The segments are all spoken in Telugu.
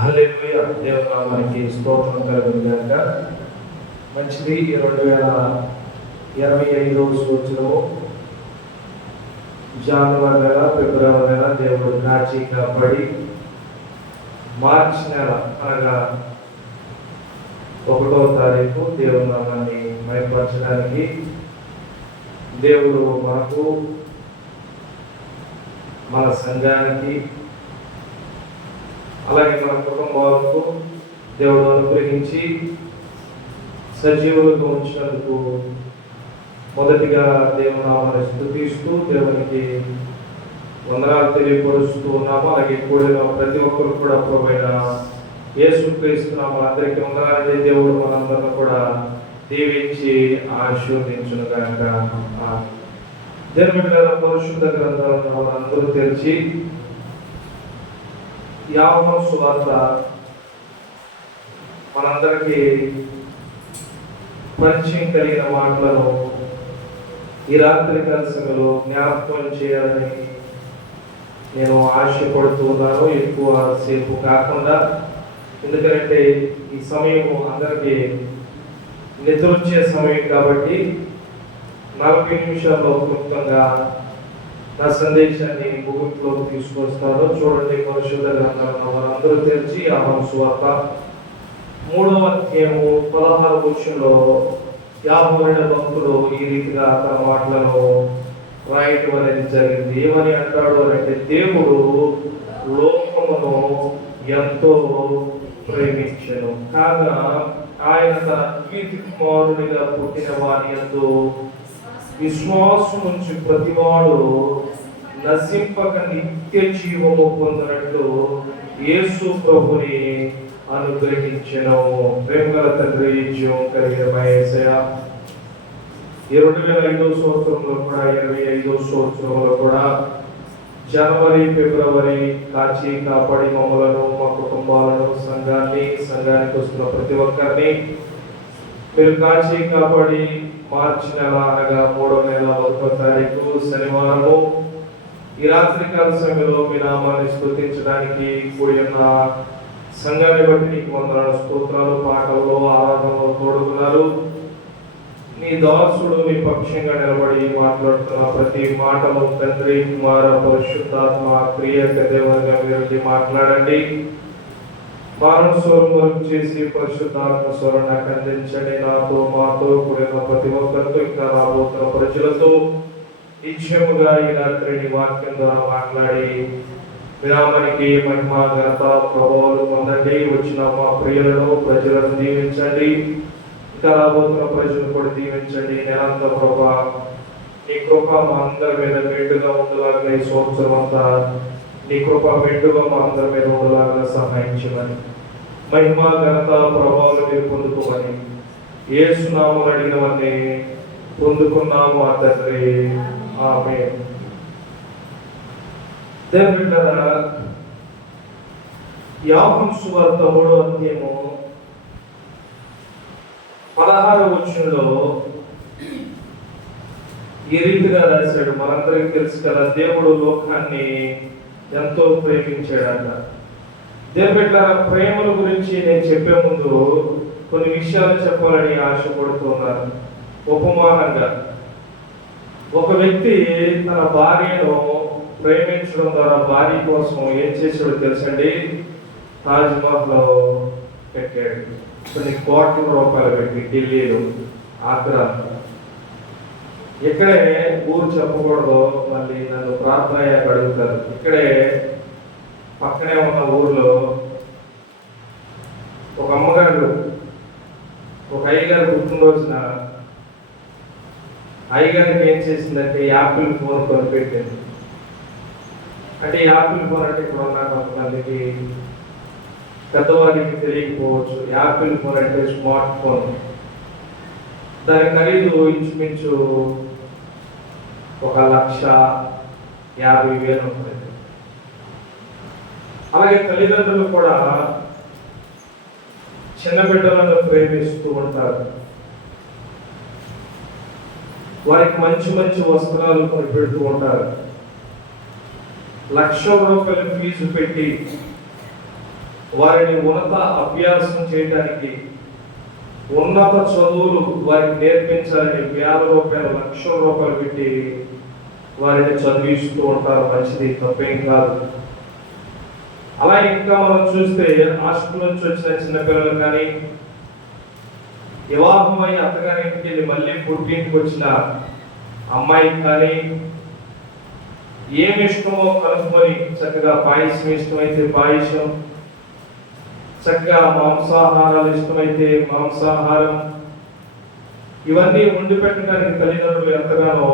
హల్లెలూయా. దేవుని నామానికి స్తోత్రం కలుగును గాక. మంచిది. 2025 సంవత్సరము జనవరి నెల, ఫిబ్రవరి నెల దేవుడు కాచి కాపాడి మార్చి నెల అనగా 1వ తారీఖు దేవుని నామాన్ని మహిమపరచడానికి దేవుడు మనకు, మన సంఘానికి, అలాగే మన కుటుంబాలకు దేవుడు అనుగ్రహించి సజీవులుగా ఉంచినందుకు మొదటిగా దేవుని నామాన్ని స్తుతిస్తూ దేవునికి వందనాలు తెలియపరుస్తూ ఉన్నాము. అలాగే కూడిన ప్రతి ఒక్కరు కూడా ప్రభువైన యేసుక్రీస్తు నామమున అందరికీ వందనాలు. దేవుడు మనందరిని కూడా దీవించి ఆశీర్వదించును గాక. దేవుని పరిశుద్ధ గ్రంథాలను అందరూ తెరిచి యోహాను సువార్త మనందరికీ పరిచయం కలిగిన మాటలను ఈ రాత్రి సమయంలో జ్ఞాపకం చేయాలని నేను ఆశపడుతున్నాను. ఎక్కువ సేపు కాకుండా, ఎందుకంటే ఈ సమయం అందరికీ నిద్ర వచ్చే సమయం కాబట్టి 40 నిమిషాల్లో క్లుప్తంగా నా సందేశాన్ని ముగింపులోకి తీసుకొస్తాను. చూడండి, పరిశుద్ధ గ్రంథాలను మనందరూ తెరిచి యోహాను సువార్త 3వ అధ్యాయము 16వ వచనంలో యాకోబు భక్తుడు ఈ రీతిగా తన మాటలను రాయటం అనేది జరిగింది. ఏమని అంటాడు అంటే, దేవుడు లోకమును ఎంతో ప్రేమించెను కాగా ఆయన తన ద్వితీయ కుమారునిగా పుట్టిన వారి యందు విశ్వాసం నుంచి ప్రతివాడు నశింపక నిత్య జీవము పొందినట్లు యేసు ప్రభుని అనుగ్రహించెను. ప్రేమగల తండ్రి, జీవం కలిగిన యేసయ్యా, 2005 సంవత్సరంలో కూడా 25 సంవత్సరంలో కూడా జనవరి, ఫిబ్రవరి కాచి కాపాడి మమ్మలను, మా కుటుంబాలను, సంఘానికి వస్తున్న ప్రతి ఒక్కరిని మీరు కాచి కాపాడి మార్చి నెల అనగా 3వ నెల 1వ తారీఖు శనివారము ఈ రాత్రికాల సమయంలో మీ నామాన్ని స్తుతించడానికి కూడి ఉన్న సంఘాన్ని బట్టి నీకు వందనాలు, స్తోత్రాలు. పాటల్లో, ఆరాధనలో తోడుకున్నారు. నీ దాసుడు మీ పక్షంగా నిలబడి మాట్లాడుతున్న ప్రతి మాటను తండ్రి, కుమార, పరిశుద్ధాత్మ క్రియక దేవునిగా మీరు మాట్లాడండి. మానవ స్వరం వరకు చేసి పరిశుద్ధాత్మ స్వరం నాకు అందించండి. నాతో, మాతో కూడిన ప్రతి ఒక్కరితో, ఇంకా రాబోతున్న ప్రజలతో నిత్యముగా ఈ రాత్రి నీ వాక్యం ద్వారా మాట్లాడి విరామానికి మహిమ, ఘనత, ప్రభావాలు పొందండి. వచ్చిన మా ప్రియులను, ప్రజలను దీవించండి. ఇంకా రాబోతున్న ప్రజలను కూడా దీవించండి. నేనంతా ప్రభా నీ కృప మా అందరి మీద మెండుగా ఉండలాగా, ఈ సంవత్సరం అంతా నీ కృప మెండుగా మా అందరి మీద ఉండలాగా సహాయం చేయమని, మహిమ, ఘనత, ప్రభావాలు మీరు పొందుకోమని యేసు నామమున అడిగినవన్నీ పొందుకున్నాము మా తండ్రి. ఆమేన్. దేవుని యోహాను సువార్త 3వ అధ్యాయము 16వ వచనంలో ఈ రీతిగా రాశాడు. మనందరికీ తెలుసు కదా, దేవుడు లోకాన్ని ఎంతో ప్రేమించాడట. దేవుని ప్రేమల గురించి నేను చెప్పే ముందు కొన్ని విషయాలు చెప్పాలని ఆశపడుతున్నాను. ఉపమానంగా ఒక వ్యక్తి తన భార్యను ప్రేమించడం ద్వారా భార్య కోసం ఏం చేశాడో తెలుసండి? తాజ్ మహల్ కట్టాడు. కొన్ని కోట్ల రూపాయలు పెట్టి ఢిల్లీలో, ఆగ్రా. ఇక్కడే ఊరు చెప్పకూడదు, మళ్ళీ నన్ను ప్రార్థన అయ్యాక అడుగుతారు. ఇక్కడే పక్కనే ఉన్న ఊర్లో ఒక అమ్మగారు, ఒక అయ్యగారు పుట్టినరోజున అయ్యగారికి ఏం చేసిందంటే యాపిల్ ఫోన్ కొనిపెట్టింది. అంటే యాపిల్ ఫోన్ అంటే ఇప్పుడు ఉన్న కొంతమందికి, పెద్దవారికి తెలియకపోవచ్చు. యాపిల్ ఫోన్ అంటే స్మార్ట్ ఫోన్. దాని ఖరీదు ఇంచుమించు 1,50,000 ఉంటుంది. అలాగే తల్లిదండ్రులు కూడా చిన్న బిడ్డలను ప్రేమిస్తూ ఉంటారు. వారికి మంచి మంచి వస్త్రాలు కొనిపెడుతూ ఉంటారు. లక్ష రూపాయలు ఫీజు పెట్టి వారిని ఉన్నత అభ్యాసం చేయడానికి, ఉన్నత చదువులు వారికి నేర్పించాలని వేల రూపాయలు, లక్షల రూపాయలు పెట్టి వారిని చదివిస్తూ ఉంటారు. మంచిది, తప్పేం కాదు. అలా ఇంకా మనం చూస్తే హాస్టల్ నుంచి వచ్చిన చిన్నపిల్లలు కానీ, వివాహమై అత్తగారింటికి వెళ్ళి మళ్ళీ పుట్టింటికి వచ్చిన అమ్మాయికి కానీ ఏమి ఇష్టమో కలుపుకొని చక్కగా పాయసం ఇష్టమైతే పాయసం, చక్కగా మాంసాహారాలు ఇష్టమైతే మాంసాహారం, ఇవన్నీ వండి పెట్టడానికి తల్లిదండ్రులు ఎంతగానో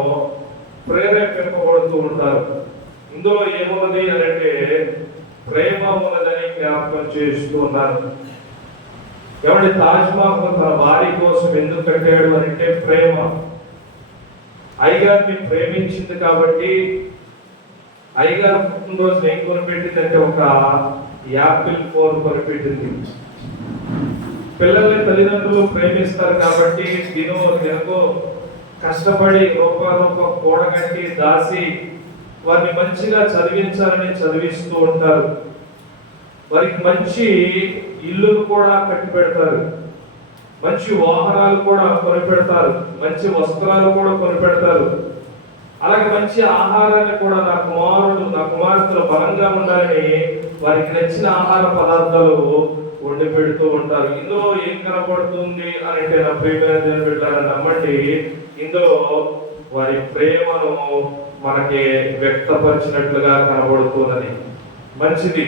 ప్రేరేపింపబడుతూ ఉంటారు. ఇందులో ఏమున్నది అని అంటే ప్రేమ ఉన్నదని జ్ఞాపకం చేస్తూ ఉన్నారు. ఎవరి తాజ్మహల్ తన భార్య కోసం ఎందుకు కట్టాడు అంటే ప్రేమ. అయ్యగారిని ప్రేమించింది కాబట్టి అయ్యగారు పుట్టినరోజు ఏం కొనిపెట్టింది అంటే ఒక యాపిల్ ఫోన్ కొనిపెట్టింది. పిల్లల్ని తల్లిదండ్రులు ప్రేమిస్తారు కాబట్టి దినకో కష్టపడి రూప కూడగట్టి దాసి వారిని మంచిగా చదివించాలని చదివిస్తూ ఉంటారు. వారికి మంచి ఇల్లును కూడా కట్టి పెడతారు, మంచి వాహనాలు కూడా కొనిపెడతారు, మంచి వస్త్రాలు కూడా కొనిపెడతారు. అలాగే మంచి ఆహారాన్ని కూడా నా కుమార్తెలు బలంగా ఉండాలని వారికి నచ్చిన ఆహార పదార్థాలు వండి పెడుతూ ఉంటారు. ఇందులో ఏం కనబడుతుంది అని అంటే నా ప్రియమైన దేవుని బిడ్డలారా నమ్మండి, ఇందులో వారి ప్రేమను మనకి వ్యక్తపరిచినట్లుగా కనబడుతున్నది. మంచిది.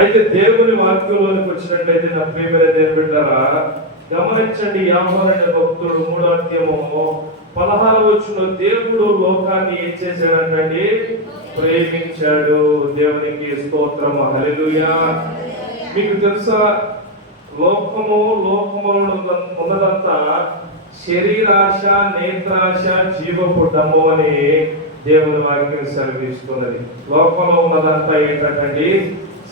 అయితే దేవుని వాక్యంలోనికి వచ్చినట్లయితే నా ప్రియమైన దేవుని బిడ్డలారా గమనించండి, యోహాను అనే భక్తుడు 3వ అధ్యాయము 16వ వచనంలో దేవుడు లోకాన్ని ఏం చేశాడంటే ప్రేమించాడు. దేవునికి స్తోత్రం, హల్లెలూయా. మీకు తెలుసా, లోకములో ఉన్నదంతా శరీరాశ, నేత్రాశ, జీవపు డమ్ము అని దేవుని వాక్యం సెలవిస్తున్నది. లోకంలో ఉన్నదంతా ఏంటంటే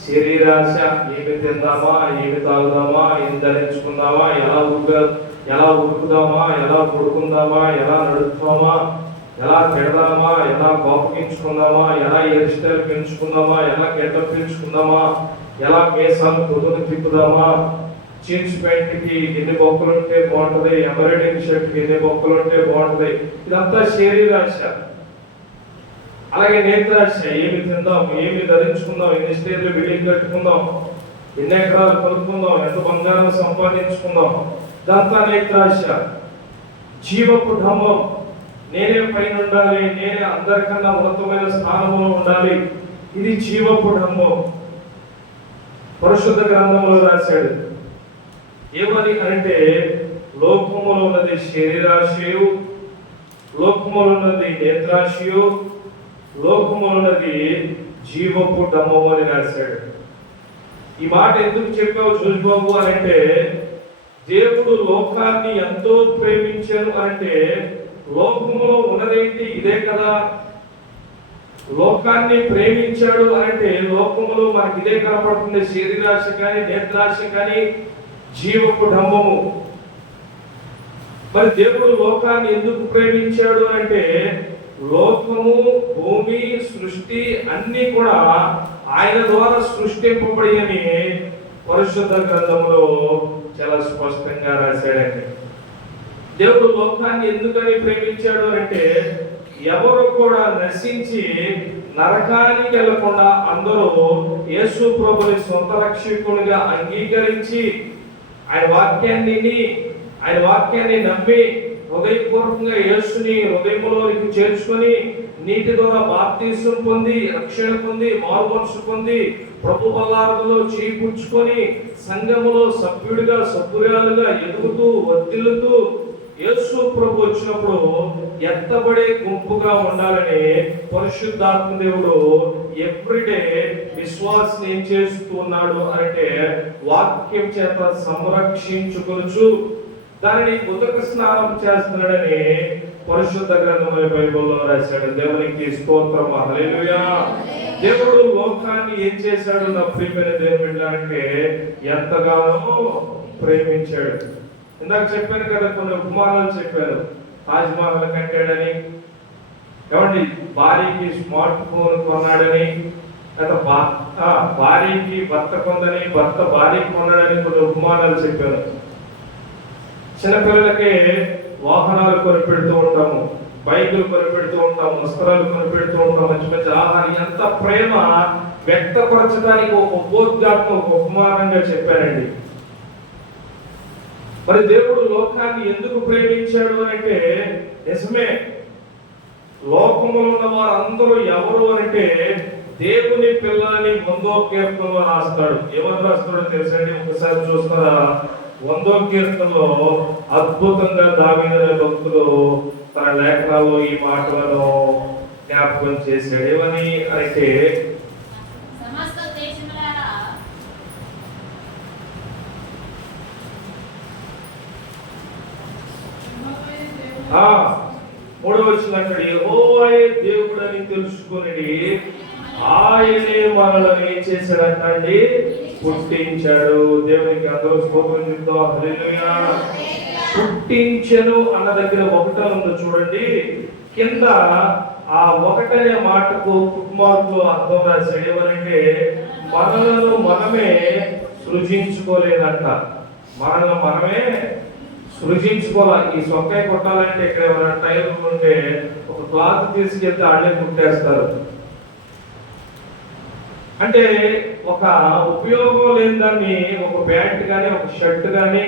శరీరాశ. ఏమి తిందామా, ఏమి తాగుదామా, ఏం ధరించుకుందామా, ఎలా ఉరుకుదామా, ఎలా పడుకుందామా, ఎలా నడుపుతామా, ఎలా తిడదామా, ఎలా కోపగించుకుందామా, ఎలా హెయిర్ స్టైల్ పెంచుకుందామా, ఎలా గెటప్ పెంచుకుందామా, ఎలా మీసాలు పొద్దున తిప్పుదామా, జీన్స్ ప్యాంట్ కి ఎన్ని బొక్కలు ఉంటే బాగుంటది, ఎంబ్రాయిడరింగ్ షర్ట్ కి ఎన్ని బొక్కలు ఉంటే బాగుంటది. ఇదంతా శరీరాశ. అలాగే నేత్రాశ. ఏమి తిందాం, ఏమి ధరించుకుందాం, ఎన్ని స్టేర్లు బిల్డింగ్ కట్టుకుందాం, ఎన్ని ఎకరాలు కొనుక్కుందాం, ఎంత బంగారం సంపాదించుకుందాం, ఇదంతా నేత్రాశ. జీవపు ఢమ్మం. నేనే పైన ఉండాలి, నేనే అందరికన్నా ఉన్నతమైన స్థానంలో ఉండాలి, ఇది జీవపు ఢమ్మం. పరిశుద్ధ గ్రంథంలో రాశాడు ఏమని అంటే లోకములో ఉన్నది శరీరాశయు, లోకములో ఉన్నది నేత్రాశయు, లోకములో ఉన్నది జీవపు ఢమ్మము అని రాశాడు. ఈ మాట ఎందుకు చెప్పావు చూసిబాబు అని అంటే దేవుడు లోకాన్ని ఎంతో ప్రేమించారు అంటే లోకములో ఉన్నదేంటి, ఇదే కదా. లోకాన్ని ప్రేమించాడు అంటే లోకములో మనకి ఇదే కనపడుతుంది, శరీరాశ కానీ, నేత్రాశ కానీ, జీవపు ఢమ్మము. మరి దేవుడు లోకాన్ని ఎందుకు ప్రేమించాడు అంటే లోకము, భూమి, సృష్టి అన్ని కూడా ఆయన ద్వారా సృష్టింపబడి అని పరిశుద్ధ గ్రంథంలో చాలా స్పష్టంగా రాశాడండి. దేవుడు లోకాన్ని ఎందుకని ప్రేమించాడు అంటే ఎవరు కూడా నశించి నరకానికి వెళ్లకుండా అందరూ యేసు ప్రభుని సొంత రక్షకునిగా అంగీకరించి ఆయన వాక్యాన్ని నమ్మి హృదయపూర్వకంగా యేసుని హృదయంలోనికి చేర్చుకొని నీటి ద్వారా బాప్తీసం పొంది, రక్షణ పొంది, మారుమనసు పొంది, ప్రభు బల్లారలో చేకూర్చుకొని సంఘములో సభ్యురాలుగా ఎదుగుతూ వర్ధిల్లుతూ యేసు ప్రభు వచ్చినప్పుడు ఎత్తబడే గుంపుగా ఉండాలని పరిశుద్ధాత్మ దేవుడు ఎవ్రీడే విశ్వాసం ఏం చేస్తున్నాడు అంటే వాక్యం చేత సంరక్షించుకొనుచు దానిని ఉదక స్నానం చేస్తున్నాడని పరిశుద్ధ గ్రంథంలో బైబిల్లో రాశాడు. దేవునికి స్తోత్రం, హల్లెలూయా. దేవుడు లోకాన్ని ఏం చేశాడు నా ప్రియమైన దేవుడు అంటే ఎంతగానో ప్రేమించాడు. ఇందాక చెప్పాను కదా, కొన్ని ఉపమానాలు చెప్పాను. తాజ్మహల్ కట్టాడని, ఏమండి భార్యకి స్మార్ట్ ఫోన్ కొన్నాడని, అయితే భార్యకి భర్త కొందని, భర్త భార్యకి కొనడని కొన్ని ఉపమానాలు చెప్పాను. చిన్నపిల్లలకి వాహనాలు కొనిపెడుతూ ఉంటాము, బైకులు కొనిపెడుతూ ఉంటాం, వస్త్రాలు కొనిపెడుతూ ఉంటాం, మంచి మంచి ఆహారం. ఎంత ప్రేమ వ్యక్తపరచడానికి ఒక ఉపోద్ఘాతం, ఒక ఉపమానంగా చెప్పారండి. మరి దేవుడు లోకాన్ని ఎందుకు ప్రేమించాడు అంటే, నిజమే, లోకంలో ఉన్న వారందరూ ఎవరు అంటే దేవుని పిల్లలని 100వ కీర్తనలో రాస్తాడు. ఎవరు రాస్తాడో తెలుసండి? ఒకసారి చూస్తారా? 100వ కీర్తనలో అద్భుతంగా దావీదు అనే భక్తుడు తన లేఖనాల్లో ఈ మాటలను జ్ఞాపకం చేశాడు. ఏమని అంటే, మూడవ వచనం అంటాడు, యెహోవాయే దేవుడని తెలుసుకుని ఆయనే మనల్ని ఏం చేశాడంటండి? పుట్టించాడు. దేవునికి అందరూ స్తోత్రం చెప్తాం. హల్లెలూయా. పుట్టించెను అన్న దగ్గర ఒకటే ఉందో చూడండి. కింద ఆ ఒకటనే మాటకు కుమారుడు అర్థం రాశాడు. ఏమనంటే, మనలను మనమే సృజించుకోలేదంట. మనల్ని మనమే సృజించుకోవాలి. ఈ సొక్కాయ కొట్టాలంటే ఇక్కడ ఎవరైనా టైలర్ ఉంటే ఒక క్లాత్ తీసుకెళ్తే ఆడే కుట్టేస్తారు. అంటే ఒక ఉపయోగం లేని దాన్ని, ఒక ప్యాంట్ కానీ, ఒక షర్ట్ కానీ,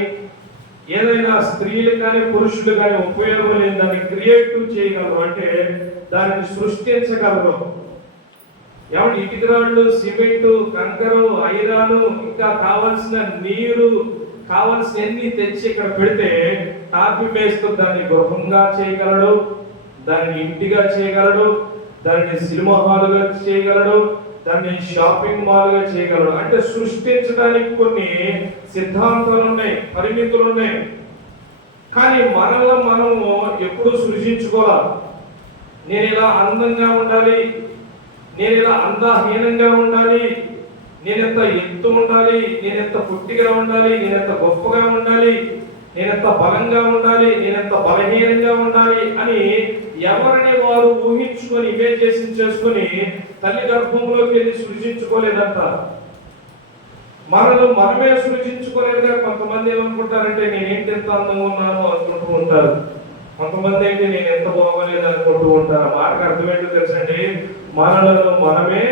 ఏదైనా స్త్రీలు కానీ పురుషులు కానీ ఉపయోగం లేని దాన్ని క్రియేటివ్ చేయగలరు. అంటే దాన్ని సృష్టించగలరు. ఏమంటే ఇటుకరాళ్ళు, సిమెంటు, కంకరు, ఐరాను, ఇంకా కావలసిన నీరు, కావలసినన్ని తెచ్చి ఇక్కడ పెడితే టాపి మేస్తూ దాన్ని గృహంగా చేయగలడు, దాన్ని ఇంటిగా చేయగలడు, దాన్ని సినిమా హాలుగా చేయగలడు, దాన్ని షాపింగ్ మాల్ గా చేయగలడు. అంటే సృష్టించడానికి కొన్ని సిద్ధాంతాలు ఉన్నాయి, పరిమితులు ఉన్నాయి. కానీ మనల్ని మనము ఎప్పుడు సృజించుకోవాలి. నేను ఇలా అందంగా ఉండాలి, నేను ఇలా అందహీనంగా ఉండాలి, నేనెంత ఎత్తు ఉండాలి, నేనెంత పుట్టిగా ఉండాలి, నేనెంత గొప్పగా ఉండాలి, నేనెంత బలంగా ఉండాలి, నేనెంత బలహీనంగా ఉండాలి అని ఎవరిని వారు ఊహించుకొని ఇమేజినేషన్ చేసుకొని తల్లి గర్భంలోకి వెళ్ళి సృజించుకోలేదంట. మనల్ని మనమే సృజించుకోలేదుగా. కొంతమంది ఏమనుకుంటారంటే, నేనేంటి ఎంత అందంగా ఉన్నాను అనుకుంటూ ఉంటారు. కొంతమంది ఏంటి, నేను ఎంత బాగోలేదు అనుకుంటూ ఉంటారు. ఆ మాటకు అర్థమేంటో తెలుసండి? మనలను మనమే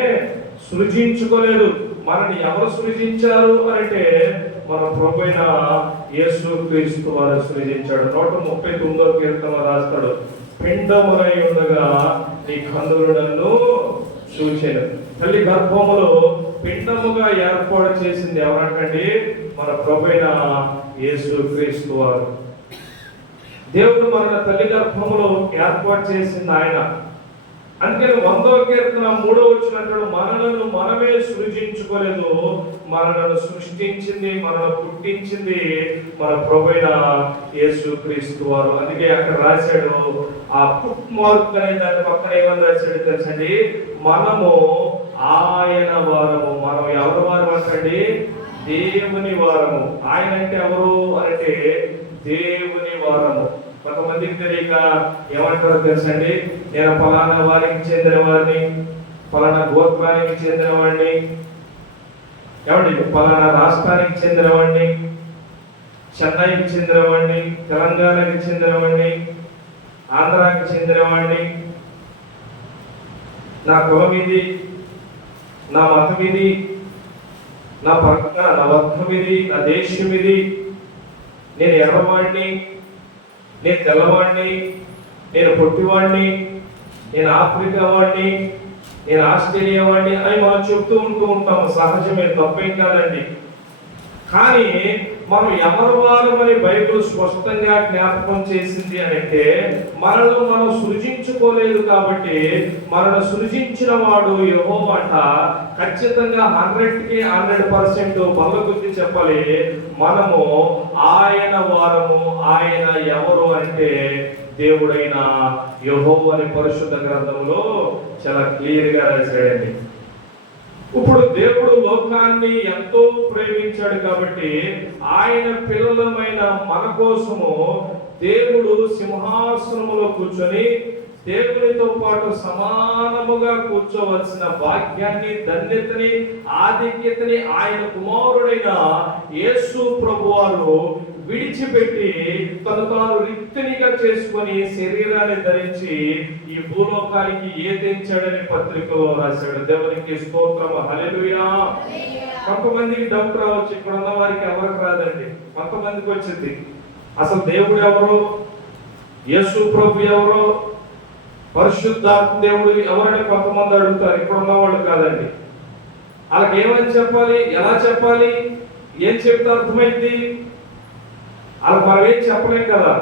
సృజించుకోలేదు. మనని ఎవరు సృజించారు అంటే, మన ప్రభువైన యేసుక్రీస్తు వారు సృజించాడు. 139వ కీర్తనలో రాస్తాడు, పిండమునై ఉండగా నీ కన్నులు నన్ను చూచెను. తల్లి గర్భములో పిండముగా ఏర్పాటు చేసింది ఎవరంటండి? మన ప్రభువైన యేసుక్రీస్తు వారు. దేవుడు మన తల్లి గర్భములో ఏర్పాటు చేసింది ఆయన. అందుకని 100వ కీర్తన 3వ వచనం, మనలను మనమే సృజించుకోలేదు, మనలను సృష్టించింది, మనల్ని పుట్టించింది మన ప్రభువైన యేసుక్రీస్తు వారు. అందుకే అక్కడ రాశాడు, ఆ పుట్ మార్క్ అనే దాని పక్కన ఏమని రాశాడు తెలుసండి? మనము ఆయన వారము. మనం ఎవరి వారం అంటండి? దేవుని వారము. ఆయన అంటే ఎవరు అంటే దేవుని వారము. కొంతమందికి తెలియక ఏమంటారో తెలుసండి? నేను ఫలానా వారికి చెందిన వారిని, ఫలానా గోత్రానికి చెందిన వాడిని, ఏమండి ఫలానా రాష్ట్రానికి చెందిన వాడిని, చెన్నైకి చెందిన వాడిని, తెలంగాణకి చెందిన వాడిని, ఆంధ్రాకి చెందిన వాడిని, నా కులం ఇది, నా మతం ఇది, నా వర్గం ఇది, నా దేశం ఇది, నేను ఎర్రవాడిని, నేను తెల్లవాడిని, నేను పొట్టివాడిని, నేను ఆఫ్రికా వాడిని, నేను ఆస్ట్రేలియా వాడిని అని మనం చెప్తూ ఉంటాము. సహజమే, తప్పేం కాదండి. కానీ మనం ఎవరి వారమని బైబిల్ స్పష్టంగా జ్ఞాపకం చేసింది అంటే, మనల్ని మనం సృజించుకోలేదు కాబట్టి, మనల్ని సృజించిన వాడు యెహోవా అంట. ఖచ్చితంగా 100కి 100% బల్లగుద్ది చెప్పాలి, మనము ఆయన వారము. ఆయన ఎవరు అంటే దేవుడైన యెహోవా అని పరిశుద్ధ గ్రంథంలో చాలా క్లియర్ గా రాశాడండి. ఇప్పుడు దేవుడు లోకాన్ని ఎంతో ప్రేమించాడు కాబట్టి, ఆయన పిల్లలమైన మన కోసము దేవుడు సింహాసనములో కూర్చొని దేవునితో పాటు సమానముగా కూర్చోవలసిన భాగ్యాన్ని, ధన్యతని, ఆధిక్యతని ఆయన కుమారుడైన యేసు ప్రభువారు విడిచిపెట్టి తను తాను రిక్తునిగా చేసుకొని శరీరాన్ని ధరించి ఈ భూలోకానికి తెంచాడని పత్రికలో రాశాడు. దేవునికి స్తోత్రం, హల్లెలూయా. కొంతమందికి డౌట్ రావచ్చు, ఇక్కడ ఉన్న వారికి ఎవరికి రాదండి. కొంతమందికి వచ్చింది, అసలు దేవుడు ఎవరు, యేసు ప్రభు ఎవరు, పరిశుద్ధాత్మ దేవుడు ఎవరని కొంతమంది అడుగుతారు. ఇక్కడ ఉన్న వాళ్ళు కాదండి. వాళ్ళకి ఏమని చెప్పాలి, ఎలా చెప్పాలి, ఏం చెప్తే అర్థమైంది, వాళ్ళకి మనం ఏం చెప్పలేం కదా.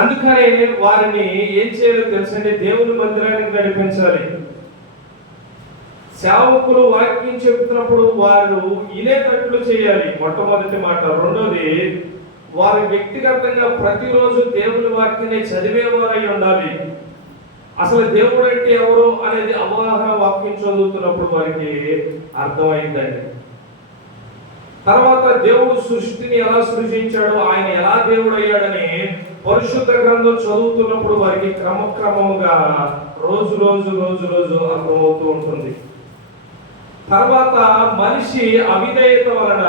అందుకనే వారిని ఏం చేయాలో తెలుసండి, దేవుని మందిరానికి నడిపించాలి. సేవకులు వాక్యం చెబుతున్నప్పుడు వారు వినేటట్లు చేయాలి, మొట్టమొదటి మాట. రెండోది, వారు వ్యక్తిగతంగా ప్రతిరోజు దేవుని వాక్యాన్ని చదివేవారై ఉండాలి. అసలు దేవుడు అంటే ఎవరు అనేది అవగాహన వాక్యం చదువుతున్నప్పుడు వారికి అర్థమైందండి. తర్వాత దేవుడు సృష్టిని ఎలా సృజించాడు, ఆయన ఎలా దేవుడు అయ్యాడని పరిశుద్ధ గ్రంథం చదువుతున్నప్పుడు వారికి క్రమక్రమముగా రోజు రోజు రోజు రోజు అర్థమవుతూ ఉంటుంది. తర్వాత మనిషి అవిధేయత వలన,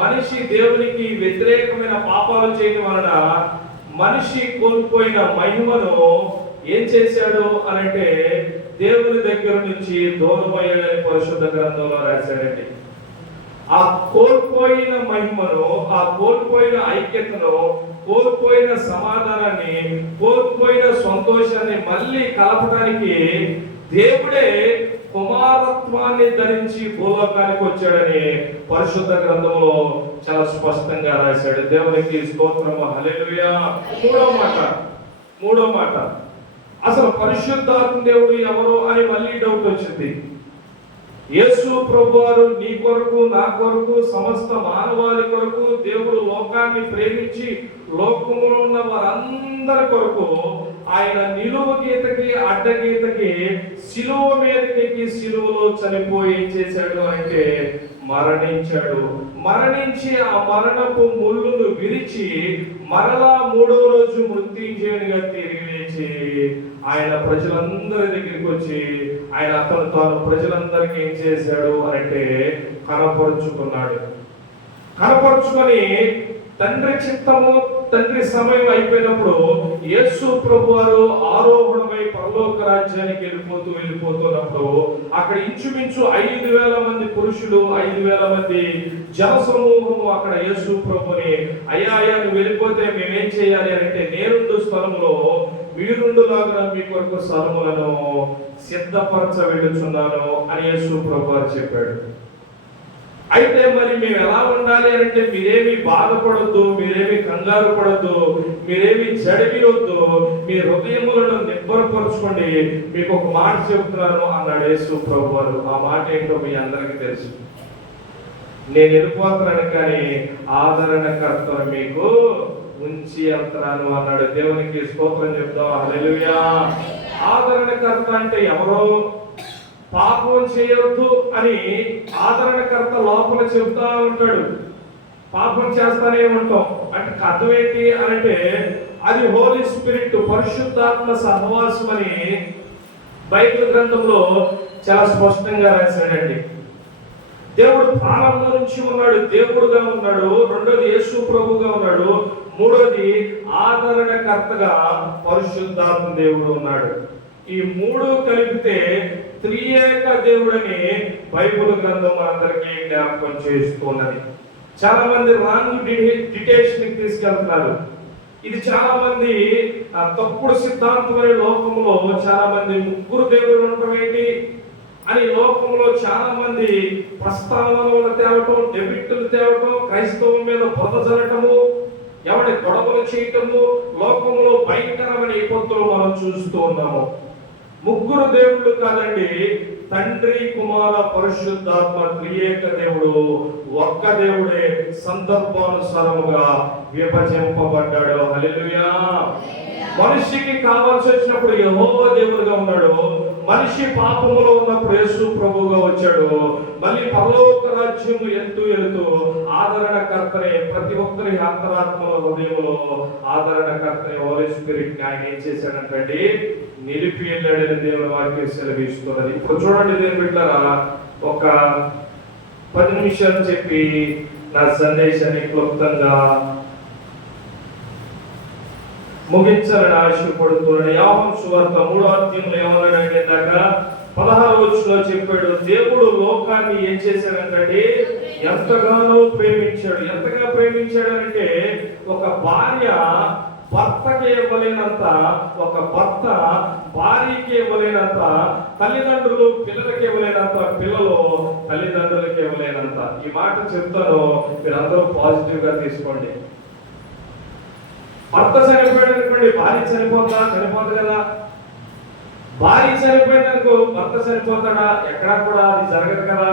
మనిషి దేవునికి వ్యతిరేకమైన పాపాలు చేయడం వలన మనిషి కోల్పోయిన మహిమను ఏం చేశాడు అనంటే దేవుని దగ్గర నుంచి దూరం అయ్యాడని పరిశుద్ధ గ్రంథంలో రాశాడండి. ఆ కోల్పోయిన మహిమను, ఆ కోల్పోయిన ఐక్యతను, కోల్పోయిన సమాధానాన్ని, కోల్పోయిన సంతోషాన్ని మళ్ళీ కలపడానికి దేవుడే కుమారత్వాన్ని ధరించి భూలోకానికి వచ్చాడని పరిశుద్ధ గ్రంథంలో చాలా స్పష్టంగా రాశాడు. దేవునికి స్తోత్రం, హల్లెలూయా. మూడో మాట అసలు పరిశుద్ధాత్మ దేవుడు ఎవరు అని మళ్ళీ డౌట్ వచ్చింది. యేసు ప్రభువారు నీ కొరకు, నా కొరకు, సమస్త మానవాళి కొరకు దేవుడు లోకాన్ని ప్రేమించి లోకములో ఉన్న వారందరి కొరకు ఆయన నిలువు గీతకి అడ్డగీతకి శిలువ మీదకి శిలువలో చనిపోయి ఏం చేశాడు అంటే మరణించాడు. మరణించి ఆ మరణపు ముళ్ళును విరిచి మరలా మూడవ రోజు మృత్యుంజయునిగా తిరిగి లేచి ఆయన ప్రజలందరి దగ్గరికి వచ్చి ఆయన అతను తాను ప్రజలందరికీ ఏం చేశాడు అంటే కనపరుచుకున్నాడు. కనపరుచుకొని తండ్రి చిత్తము, తండ్రి సమయం అయిపోయినప్పుడు యేసు ప్రభువారు ఆరోహణమై పరలోక రాజ్యానికి వెళ్ళిపోతున్నప్పుడు అక్కడ ఇంచుమించు 5,000 మంది పురుషులు, 5,000 మంది జన సమూహము అక్కడ యేసు ప్రభుని అయ్యా నువ్వు వెళ్ళిపోతే మేమేం చేయాలి అంటే, నేనుండు స్థలంలో మీరుండులాగా మీ కొరకు స్థలములను సిద్ధపరచ వెళ్ళుచున్నాను అని యేసు ప్రభువారు చెప్పాడు. అయితే మరి మేము ఎలా ఉండాలి అంటే, మీరేమి బాధపడొద్దు, మీరేమి కంగారు పడొద్దు, మీరేమి జడియొద్దు, మీ హృదయములను నిబ్బరపరచుకోండి, మీకు ఒక మాట చెబుతున్నాను అన్నాడు యేసు ప్రభువారు. ఆ మాట ఏంటో మీ అందరికీ తెలుసు. నేను వెళ్ళిపోతున్నాను కానీ ఆదరణకర్తను మీకు ఉంచి వెళ్తున్నాను అన్నాడు. దేవునికి స్తోత్రం చెప్తాం, హల్లెలూయా. ఆదరణకర్త అంటే ఎవరో, పాపం చేయొద్దు అని ఆదరణకర్త లోపల చెబుతా ఉంటాడు. పాపం చేస్తానే ఉంటాం అంటే అర్థం ఏంటి అంటే, అది హోలీ స్పిరిట్, పరిశుద్ధాత్మ సహవాసం అని బైబిల్ గ్రంథంలో చాలా స్పష్టంగా రాశాడండి. దేవుడు ప్రారంభం నుంచి ఉన్నాడు, దేవుడుగా ఉన్నాడు. రెండోది యేసు ప్రభుగా ఉన్నాడు. మూడోది ఆదరణకర్తగా పరిశుద్ధాత్మ దేవుడు ఉన్నాడు. ఈ మూడు కలిపితే త్రియేక దేవుడని బైబిల్ గ్రంథం మనందరికీ జ్ఞాపకం చేస్తున్నది. చాలా మంది రాంగ్ డిటేషన్ కి తీసుకెళ్తున్నారు. ఇది చాలా మంది తప్పుడు సిద్ధాంతమైన లోకంలో చాలా మంది ముగ్గురు దేవుడు ఉండటం ఏంటి అని లోకంలో చాలా మంది ప్రస్తావనలు తేవటం, డెబిట్లు తేవటం, క్రైస్తవం మీద బురద జరగటము, ఎవరి గొడవలు చేయటము లోకంలో భయంకరమైన విపత్తులు మనం చూస్తూ ఉన్నాము. ముగ్గురు దేవుళ్ళు కాదండి, తండ్రి, కుమార, పరిశుద్ధాత్మ త్రియేక దేవుడు ఒక్క దేవుడే సందర్భానుసారముగా విభజింపబడ్డాడు. హల్లెలూయా. మనిషికి కావాల్సి వచ్చినప్పుడు యెహోవా దేవుడుగా ఉన్నాడు, మనిషి పాపములో ఉన్నప్పుడు యేసు ప్రభువుగా వచ్చాడు. మళ్ళీ పరలోక రాజ్యము వెళుతూ ఆదరణకర్తనే, ప్రతి ఒక్కరి అంతరాత్మలో హృదయంలో ఆదరణకర్తనే హోలీ స్పిరిట్ ని ఆయన ఏం చేశాడంటే నిలిపి వెళ్ళాడని దేవుని వాక్యం సెలవిస్తున్నది. ఇప్పుడు చూడండి దేవుని బిడ్డలారా, ఒక 10 నిమిషాలు చెప్పి నా సందేశాన్ని క్లుప్తంగా ముగించాలని ఆశపడుతున్నాడు. యోహాను సువార్త 3వ అధ్యాయంలో ఏమన్నాడంటే దాకా 16వ వచనంలో చెప్పాడు, దేవుడు లోకాన్ని ఏం చేశాడంటే ఎంతగానో ప్రేమించాడు. ఎంతగా ప్రేమించాడు అంటే ఒక భార్య భర్తకి ఇవ్వలేనంత, ఒక భర్త భార్యకి ఇవ్వలేనంత, తల్లిదండ్రులు పిల్లలకి ఇవ్వలేనంత, పిల్లలు తల్లిదండ్రులకి ఇవ్వలేనంత. ఈ మాట చెప్తాను, మీరందరూ పాజిటివ్ గా తీసుకోండి. భర్త చనిపోయాడు అనుకోండి, భార్య చనిపోదు కదా. భార్య చనిపోయింది అనుకో, భర్త చనిపోతాడా? ఎక్కడా కూడా అది జరగదు కదా.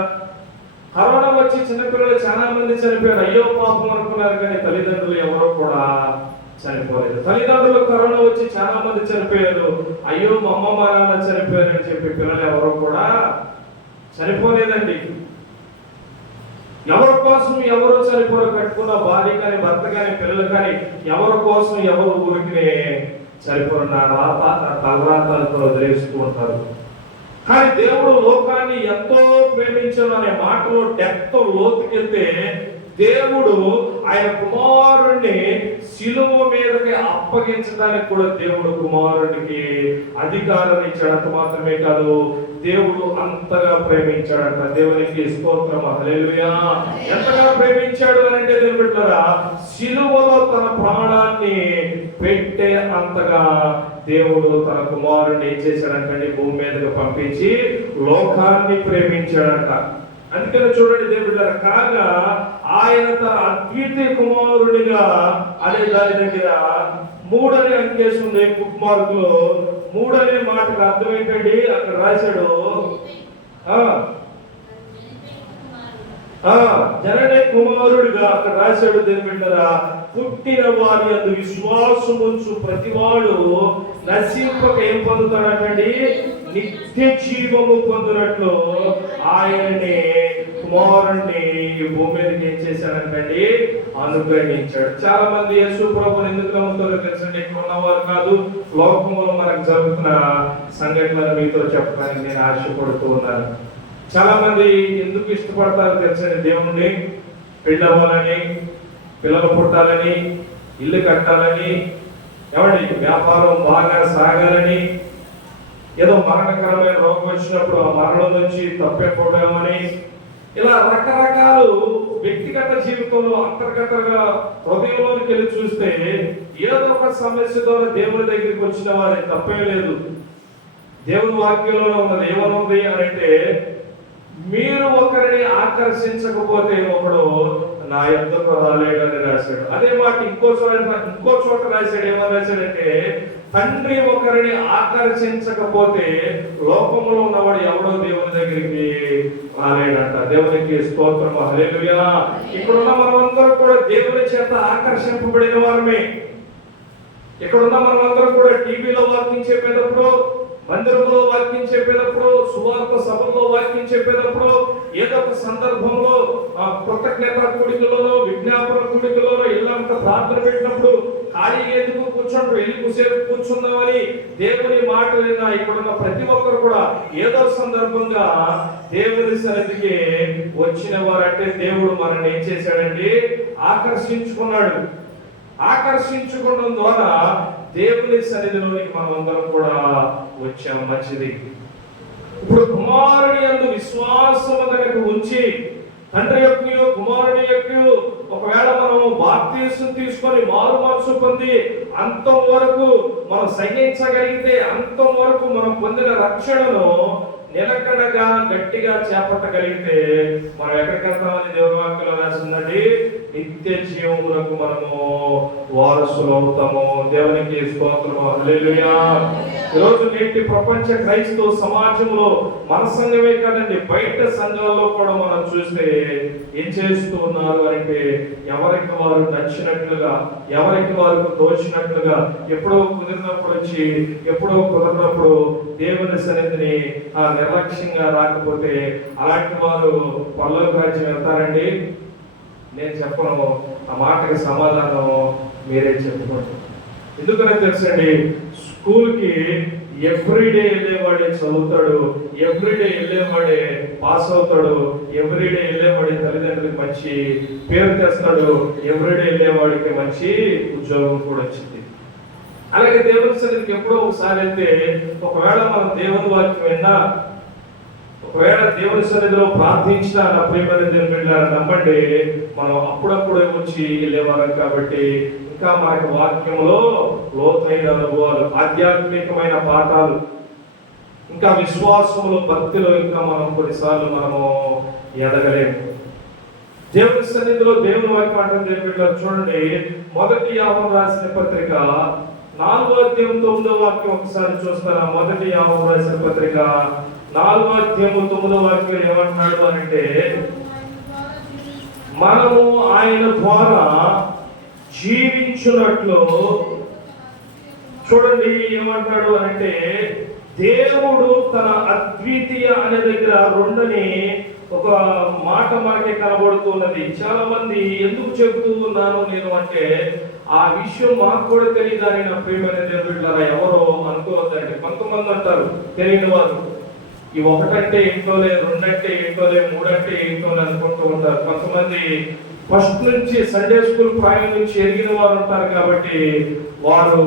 కరోనా వచ్చి చిన్నపిల్లలు చాలా మంది చనిపోయారు, అయ్యో పాపం అనుకున్నారు, కానీ తల్లిదండ్రులు ఎవరో కూడా చనిపోలేదు. తల్లిదండ్రులు కరోనా వచ్చి చాలా మంది చనిపోయారు, అయ్యో మా అమ్మ మా నాన్న చనిపోయారు అని చెప్పి పిల్లలు ఎవరో కూడా చనిపోలేదండి. ఎవరి కోసం ఎవరు చనిపోరు, కట్టుకున్న భార్య కానీ భర్త కానీ పిల్లలు కానీ ఎవరి కోసం ఎవరు ఊరికి చనిపోరు, నా తలరాతలతో వదిలేస్తూ ఉంటారు. కానీ దేవుడు లోకాన్ని ఎంతో ప్రేమించను అనే మాటలో డెప్త్ లోతుకెళ్తే, దేవుడు ఆయన కుమారుణ్ణి శిలువ మీదకి అప్పగించడానికి కూడా దేవుడు కుమారుడికి అధికారం ఇచ్చాడంత మాత్రమే కాదు, దేవుడు అంతగా ప్రేమించాడంట. దేవునికి స్తోత్రం, హల్లెలూయా. ఎంతగా ప్రేమించాడు అని అంటే దేవుని బిడ్డలారా, శిలువలో తన ప్రాణాన్ని పెట్టే అంతగా దేవుడు తన కుమారుడిని ఏం చేశాడంటే భూమి మీదకి పంపించి లోకాన్ని ప్రేమించాడంట. అందుకని చూడండి దేవుడు, కాగా ఆయన తన అద్వితీయ కుమారుడిగా అనే దాని దగ్గర 3 అనే అంకేసి ఉంది. బుక్ మార్క్ లో 3 అనే మాటకు అర్థం ఏంటండి? అక్కడ రాశాడు జననే కుమారుడిగా అక్కడ రాశాడు. దేవుని బిడ్డలారా, పుట్టిన వారి యందు విశ్వాసముంచు ప్రతివాడు నశింపక ఏం పొందుతాడంటండి? నిత్య జీవము పొందినట్లు ఆయనని కుమారుణ్ణి ఈ భూమి మీదకి ఏం చేశాడంటండి? అనుగ్రహించాడు. చాలా మంది యేసు ప్రభువుని ఎందుకు నమ్ముతారో తెలుసండి? ఇక్కడ ఉన్నవారు కాదు, లోకంలో మనకు జరుగుతున్న సంఘటనలు మీతో చెప్పడానికి నేను ఆశపడుతూ ఉన్నాను. చాలా మంది ఎందుకు ఇష్టపడతారో తెలుసండి? దేవుణ్ణి పెళ్ళవ్వాలని, పిల్లలు పుట్టాలని, ఇల్లు కట్టాలని, ఏమండి వ్యాపారం బాగా సాగాలని, ఏదో మరణకరమైన రోగం వచ్చినప్పుడు ఆ మరణం నుంచి తప్పిపోవడమని, ఇలా రకరకాలు వ్యక్తిగత జీవితంలో అంతర్గతంగా హృదయంలోకి వెళ్ళి చూస్తే ఏదో ఒక సమస్య ద్వారా దేవుని దగ్గరికి వచ్చిన వారి తప్పే లేదు. దేవుని వాక్యంలో ఉన్నది ఏమనుంది అని అంటే, మీరు ఒకరిని ఆకర్షించకపోతే ఒకడు నా యొద్దకు రాలేడు అని రాశాడు. అదే మాట ఇంకో చోట రాశాడు. ఏమని రాశాడంటే, తండ్రి ఒకరిని ఆకర్షించకపోతే లోకంలో ఉన్నవాడు ఎవడో దేవుని దగ్గరికి రాలేడంట. దేవునికి స్తోత్రం, హల్లెలూయా. ఇక్కడున్న మనమందరం కూడా దేవుని చేత ఆకర్షింపబడిన వారమే. ఇక్కడున్న మనమందరం కూడా టీవీలో వాక్యం చెప్పేటప్పుడు, మందిరంలో వాక్యం చెప్పేటప్పుడు, సువార్త సభల్లో వాక్యం చెప్పేటప్పుడు, ఏదో ఒక సందర్భంలో కృతజ్ఞత కూడికలోనో విజ్ఞాపన కూడికలోనో ఇల్లంతా ప్రార్థన పెట్టినప్పుడు ఖాళీగా ఎందుకు కూర్చుంటారు, వెళ్ళి కూసేపు కూర్చుందామని దేవుని మాట విన్న ఇక్కడున్న ప్రతి ఒక్కరు కూడా ఏదో సందర్భంగా దేవుని సన్నిధికి వచ్చిన వారంటే దేవుడు మనల్ని ఏం చేశాడండి? ఆకర్షించుకున్నాడు. ఆకర్షించుకోవడం ద్వారా దేవుని సన్నిధిలోనికి మనం అందరం కూడా వచ్చాము. మంచిది. ఇప్పుడు కుమారుని యందు విశ్వాసము గనుక ఉంచి, తండ్రి యొక్క కుమారుని యొక్క ఒకవేళ మనము బాప్తిసం తీసుకొని మారు మనసు పొంది అంతం వరకు మనం సహించగలిగితే, అంతం వరకు మనం పొందిన రక్షణను నిలకడగా గట్టిగా చేపట్టగలిగితే మనం ఎక్కడికి వెళ్తామని దేవుని వాక్యంలో రాసిందండి? నిత్య జీవములకు మనము వారసులు అవుతాము. దేవునికి స్తోత్రము. హల్లెలూయా. ఈరోజు నేటి ప్రపంచ క్రైస్తవ సమాజంలో మన సంఘమే కాదండి, బయట సంఘాల్లో కూడా మనం చూస్తే ఏం చేస్తూ ఉన్నారు అంటే ఎవరికి వారు నచ్చినట్లుగా, ఎవరికి వారు తోచినట్లుగా, ఎప్పుడో కుదిరినప్పుడు వచ్చి ఎప్పుడో కుదిరినప్పుడు దేవుని సన్నిధిని నిర్లక్ష్యంగా రాకపోతే అలాంటి వారు పరలోక రాజ్యం వెళ్తారండి. నేను చెప్పను, ఆ మాటకి సమాధానం మీరే చెప్పుకోండి. ఎందుకనే తెలుసండి, స్కూల్కి ఎవ్రీడే వెళ్ళేవాడే చదువుతాడు, ఎవ్రీడే వెళ్ళేవాడే పాస్ అవుతాడు, ఎవ్రీడే వెళ్ళేవాడే తల్లిదండ్రులకి మంచి పేరు తెస్తాడు, ఎవ్రీడే వెళ్ళేవాడికి మంచి ఉద్యోగం కూడా వచ్చింది. అలాగే దేవుని సన్నిధికి ఎప్పుడో ఒకసారి వెళ్తే, ఒకవేళ మనం దేవుని వాక్యం విన్నా, ఒకవేళ దేవుని సన్నిధిలో ప్రార్థించినా, నా ప్రియమైన దేవుని బిడ్డలారా నమ్మండి, మనం అప్పుడప్పుడే వచ్చి వెళ్ళేవారం. కాబట్టి ఇంకా మనకి వాక్యంలో లోతైన అనుభవాలు, ఆధ్యాత్మికమైన పాఠాలు, ఇంకా విశ్వాసంలో, భక్తిలో ఇంకా మనం కొన్నిసార్లు మనము ఎదగలేము. దేవుని సన్నిధిలో దేవుని వాక్యం అంటే దేవుని బిడ్డలారా చూడండి, మొదటి యోహాను రాసిన పత్రిక 4వ అధ్యాయం 9వ వాక్యం ఒకసారి చూస్తారా? మొదటి యోహాను రాసిన పత్రిక 4వ అధ్యాయం 9వ వాక్యం ఏమంటున్నాడు అంటే, మనము ఆయన ద్వారా జీవించున్నట్లు, చూడండి ఏమంటాడు అంటే, దేవుడు తన అద్వితీయ అనే దగ్గర రెండని ఒక మాట మనకి కనబడుతున్నది. చాలా మంది ఎందుకు చెబుతూ ఉన్నాను నేను అంటే, ఆ విషయం మాకు కూడా తెలియదని నా ప్రియమైన దేవుళ్ళారా ఎవరో అనుకోవద్దండి. కొంతమంది అంటారు తెలియని వారు, ఈ ఒకటంటే ఇంట్లోలే, రెండంటే ఇంట్లోలే, మూడంటే ఇంట్లోలే అనుకుంటూ ఉంటారు. కొంతమంది ఫస్ట్ నుంచి సండే స్కూల్ ప్రాయం నుంచి ఎరిగిన వారు ఉంటారు కాబట్టి వారు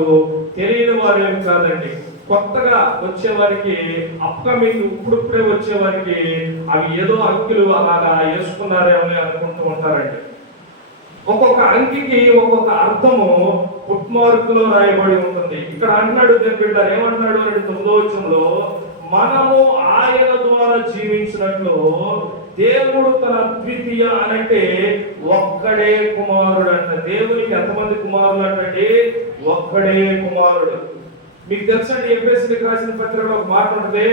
తెలియని వారు ఏమి కాదండి. కొత్తగా వచ్చే వారికి, అప్కమింగ్ ఇప్పుడిప్పుడే వచ్చే వారికి అవి ఏదో అంకెలు అలాగా వేసుకున్నారేమో అనుకుంటూ ఉంటారండి. ఒక్కొక్క అంకికి ఒక్కొక్క అర్థము ఫుట్ మార్క్ లో రాయబడి ఉంటుంది. ఇక్కడ అంటున్నాడు దేవుని బిడ్డ, ఏమంటున్నాడు అంటే 9వ వచనంలో, మనము ఆయన ద్వారా జీవించినట్లు దేవుడు తన ద్వితీయ అనంటే ఒక్కడే కుమారుడు అంట. దేవునికి ఎంతమంది కుమారులు అంటే ఒక్కడే కుమారుడు. మీకు తెలుసండి, ఎఫెసీయులకు రాసిన పత్రికలో ఒక మాట ఉంటుంది,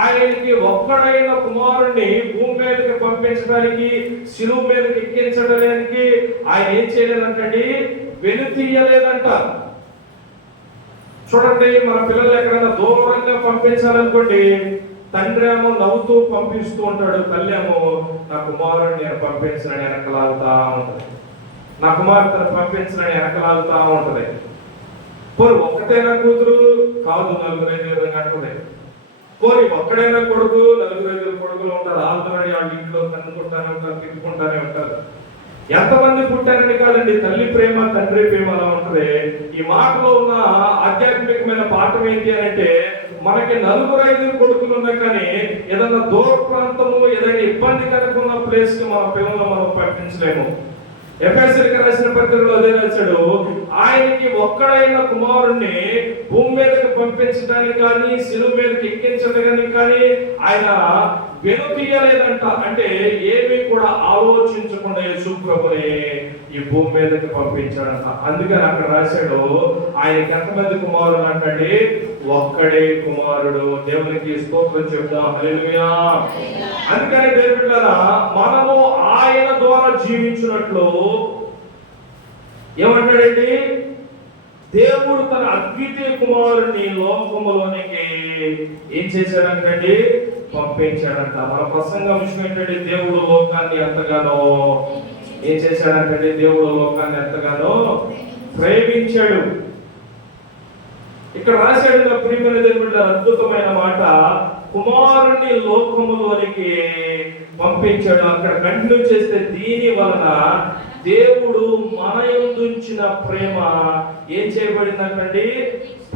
ఆయనకి ఒక్కడైన కుమారుణ్ణి భూమి మీదకి పంపించడానికి, శిలువ మీదకి ఎక్కించడానికి ఆయన ఏం చేయలేదంటండి, వెనుతీయలేదంట. చూడండి, మన పిల్లలు ఎక్కడైనా దూరంగా పంపించాలనుకోండి, తండ్రి ఏమో నవ్వుతూ పంపిస్తూ ఉంటాడు, తల్లి ఏమో నా కుమారుడిని నేను పంపించనని వెనకలాగుతా ఉంటది, నా కుమార్తెను పంపించనని వెనకలాగుతా ఉంటది. పోరు ఒక్కటైనా కూతురు కాదు, 4-5 అంటుంది. పోనీ ఒక్కడైనా కొడుకు, 4-5 కొడుకులు ఉంటారు, ఆల్రెడీ వాళ్ళ ఇంట్లో కనుక్కుంటానే ఉంటారు, తిప్పుకుంటానే ఉంటారు. ఎంతమంది పుట్టారని కాదండి, తల్లి ప్రేమ తండ్రి ప్రేమ అలా ఉంటది. ఈ మాటలో ఉన్న ఆధ్యాత్మికమైన పాఠం ఏంటి అంటే, మనకి 4-5 కొడుకులు ఉన్నా కానీ ఏదైనా దూర ప్రాంతము, ఏదైనా ఇబ్బంది కనుకున్న ప్లేస్ కి మన పిల్లలు మనం పంపించలేము. ఎఫెసీయులకు రాసిన పత్రికలో అదే రాశాడు, ఆయనకి ఒక్కడైన కుమారుణ్ణి భూమి మీదకి పంపించడానికి కానీ, శిలువ మీదకి ఎక్కించడానికి కానీ ఆయన వెనుతీయలేదంట. అంటే ఏమీ కూడా ఆలోచించకుండా యేసు ప్రభుని ఈ భూమి మీదకి పంపించాడంట. అందుకని అక్కడ రాశాడు, ఆయనకి ఎంతమంది కుమారులు అంటే ఒక్కడే కుమారుడు. దేవునికి స్తోత్రం చెప్దాం. హల్లెలూయా. అందుకని దేవుళ్ళారా, మనము ఆయన ద్వారా జీవించినట్లు ఏమంటాడండి, దేవుడు తన అద్వితీయ కుమారుని లోకములోనికి ఏం చేశాడంటండి, పంపించాడంట. మన ప్రసంగం విషయం ఏంటంటే, దేవుడు లోకాన్ని ఎంతగానో ఏం చేశాడంటే, దేవుడు లోకాన్ని ఎంతగానో ప్రేమించాడు. ఇక్కడ రాశాడు ప్రియమైన దేవుడు అద్భుతమైన మాట, కుమారుని లోకములోనికి పంపించాడు. అక్కడ కంటిన్యూ చేస్తే, దీని వలన దేవుడు మన యందుంచిన ప్రేమ ఏం చేయబడిందంటండి,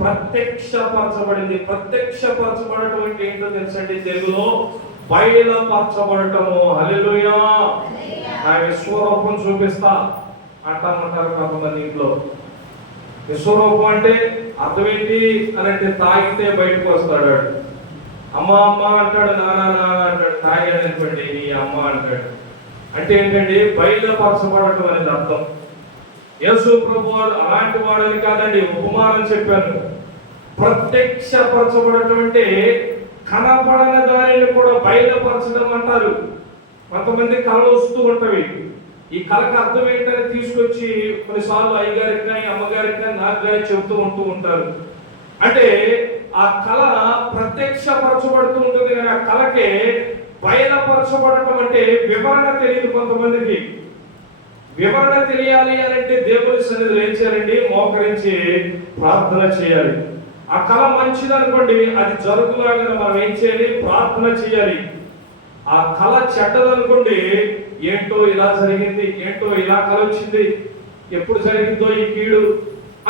ప్రత్యక్షపరచబడింది. ప్రత్యక్షపరచబడటం అంటే ఏంటో తెలుసండి, తెలుగులో బయలుపరచబడటము. హల్లెలూయా. నా విశ్వరూపం చూపిస్తా అంటామంటారు కొంతమంది ఇంట్లో. విశ్వరూపం అంటే అర్థం ఏంటి అని అంటే, తాగితే బయటకు వస్తాడు, అమ్మ అమ్మ అంటాడు, నాన్న నాన్న అంటాడు, తాగాడు అనుకోండి నీ అమ్మ అంటాడు. అంటే ఏంటండి? బయలుపరచబడటం అనేది అర్థం. యేసు ప్రభు అలాంటి వాడని కాదండి, ఉపమానం చెప్పాను. ప్రత్యక్షపరచబడటం అంటే కనపడని దానిని కూడా బయలుపరచడం అంటారు. కొంతమంది కళలు వస్తూ ఉంటవి. ఈ కళకు అర్థం ఏంటని తీసుకొచ్చి కొన్నిసార్లు అయ్యగారికి కానీ అమ్మగారికి కానీ నాకు కానీ చెబుతూ ఉంటారు. అంటే ఆ కళ ప్రత్యక్షపరచబడుతూ ఉంటుంది, కానీ ఆ కళకే బయలుపరచబడటం అంటే వివరణ తెలియదు కొంతమందికి. వివరణ తెలియాలి అని అంటే దేవుని సన్నిధిలో ఏం చేయాలండి? మోకరించి ప్రార్థన చేయాలి. ఆ కళ మంచిది అనుకోండి, అది జరుగులాగా మనం ఏం చేయాలి? ప్రార్థన చేయాలి. ఆ కళ చెడ్డదనుకోండి, ఏంటో ఇలా జరిగింది, ఏంటో ఇలా కళ వచ్చింది, ఎప్పుడు జరిగిందో ఈ కీడు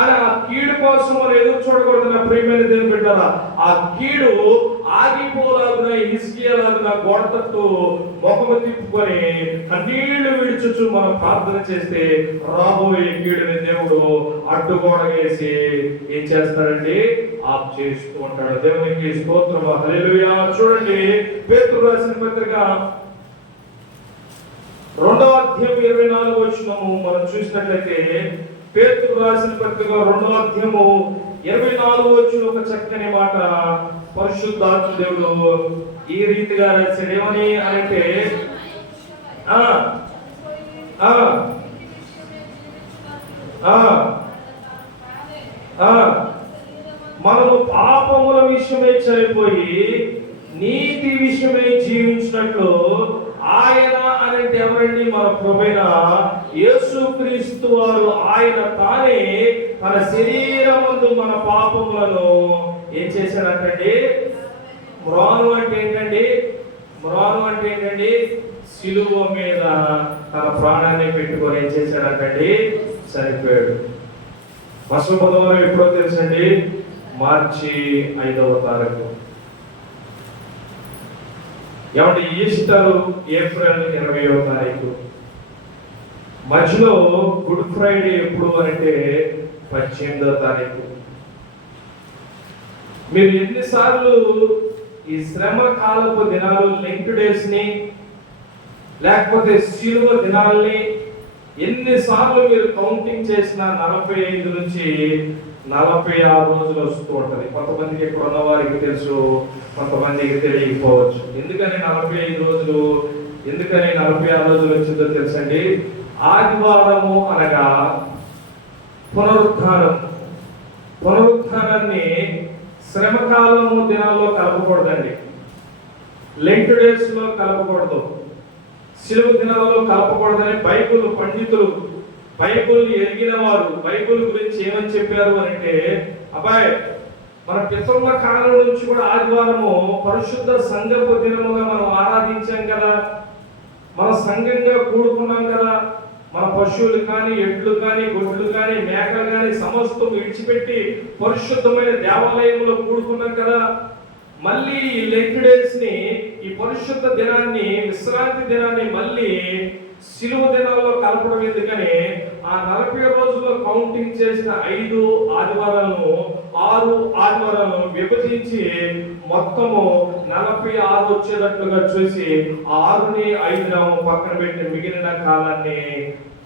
అని ఆ కీడు కోసం మనం ఎదురు చూడకూడదు. నా ప్రియమైన దేవుని బిడ్డలారా, ఆ కీడు ఆగిపోలాగున హిజ్కియాలాగున గోడ తట్టు ముఖము తిప్పుకొని కన్నీళ్లు విడుచుచు మనం ప్రార్థన చేస్తే రాబోయే కీడుని దేవుడు అడ్డుగోడ వేసి ఏం చేస్తాడండి? ఆఫ్ చేస్తూ ఉంటాడు. దేవునికి స్తోత్రం, హల్లెలూయా. చూడండి, పేతురు రాసిన పత్రిక 2వ అధ్యాయం 24వ వచనము మనం చూసినట్లయితే, పేతురు రాసిన పత్రిక 2వ అధ్యాయము 24వ వచనం ఒక చక్కని మాట పరిశుద్ధాత్మ దేవుడు ఈ రీతిగా రాశాడు. ఏమని అంటే మనము పాపముల విషయమై చనిపోయి నీతి విషయమై జీవించినట్లు ఆయన అనంటే ఎవరండి? మన ప్రభువైన యేసుక్రీస్తు వారు ఆయన తానే తన శరీరమందు మన పాపములను ఏం చేశాడంటండి? మ్రాను అంటే ఏంటండి? మ్రాను అంటే ఏంటండి? సిలువ మీద తన ప్రాణాన్ని పెట్టుకొని ఏం చేశాడంటండి? చనిపోయాడు. పసుపు బుధవారం ఎప్పుడో తెలుసండి? మార్చి 5వ తారీఖు. ఏమంటే ఈస్టర్ ఏప్రిల్ 20వ తారీఖు. మధ్యలో గుడ్ ఫ్రైడే ఎప్పుడు అంటే 18వ తారీఖు. మీరు ఎన్నిసార్లు ఈ శ్రమ కాలపు దినాలు, లెంట్ డేస్ ని లేకపోతే శిలువ దినాల్ని ఎన్నిసార్లు మీరు కౌంటింగ్ చేసినా 45 నుంచి 46 రోజులు వస్తూ ఉంటది. కొంతమందికి ఇక్కడ ఉన్న వారికి తెలుసు, కొంతమందికి తెలియకపోవచ్చు. ఎందుకని 45 రోజులు, ఎందుకని 46 రోజులు వచ్చిందో తెలుసండి? ఆదివారము అనగా పునరుత్థానం. పునరుత్థానాన్ని శ్రమకాలము దినాల్లో కలపకూడదండి, లెంట్ డేస్ లో కలపకూడదు, శిలువ దినాలలో కలపకూడదని బైబిల్ పండితులు, బైబిల్ ఎరిగిన వారు బైబిల్ గురించి ఏమని చెప్పారు అంటే, అబ్బాయి మన పితరుల కాలం నుంచి కూడా ఆదివారము పరిశుద్ధ సంఘపు దినముగా మనం ఆరాధించాం కదా, మన సంఘంగా కూడుకున్నాం కదా, మన పశువులు కానీ, ఎడ్లు కానీ, గొడ్లు కానీ, మేకలు కానీ సమస్తం విడిచిపెట్టి పరిశుద్ధమైన దేవాలయంలో కూడుకున్నాం కదా. మళ్ళీ ఈ లెంట్ డేస్ ని, ఈ పరిశుద్ధ దినాన్ని, విశ్రాంతి దినాన్ని మళ్ళీ శిలువ దినాల్లో కలపడం ఎందుకని ఆ 40 రోజుల్లో కౌంటింగ్ చేసిన 5 ఆదివారాలను 6 ఆదివారాలను విభజించి మొత్తము 46 వచ్చేటట్లుగా చూసి 6ని 5ని పక్కన పెట్టి మిగిలిన కాలాన్ని